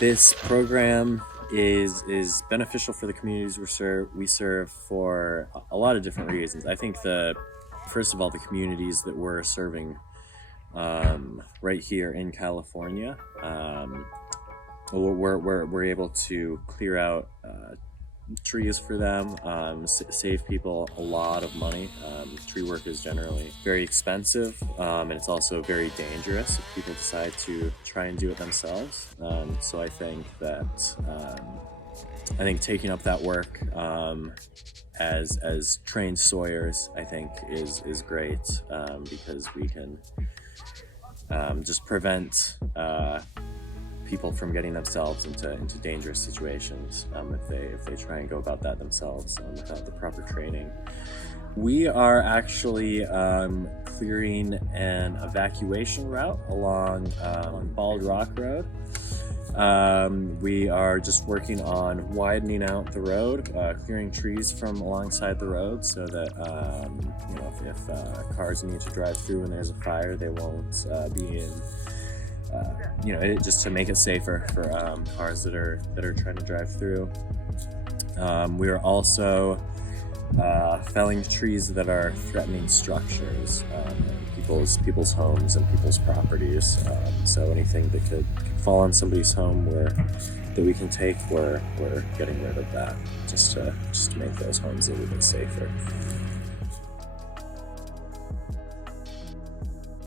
This program is beneficial for the communities we serve for a lot of different reasons. I think first of all, the communities that we're serving right here in California, we're able to clear out trees for them, save people a lot of money. Tree work is generally very expensive, and it's also very dangerous if people decide to try and do it themselves. So I think taking up that work as trained sawyers, I think is great, because we can just prevent people from getting themselves into dangerous situations if they try and go about that themselves without the proper training. We are actually clearing an evacuation route along Bald Rock Road. We are just working on widening out the road, clearing trees from alongside the road so that if cars need to drive through when there's a fire, they won't be in. Just to make it safer for cars that are trying to drive through. We are also felling trees that are threatening structures, people's homes and people's properties. So anything that could fall on somebody's home that we can take, we're getting rid of that just to make those homes a little bit safer.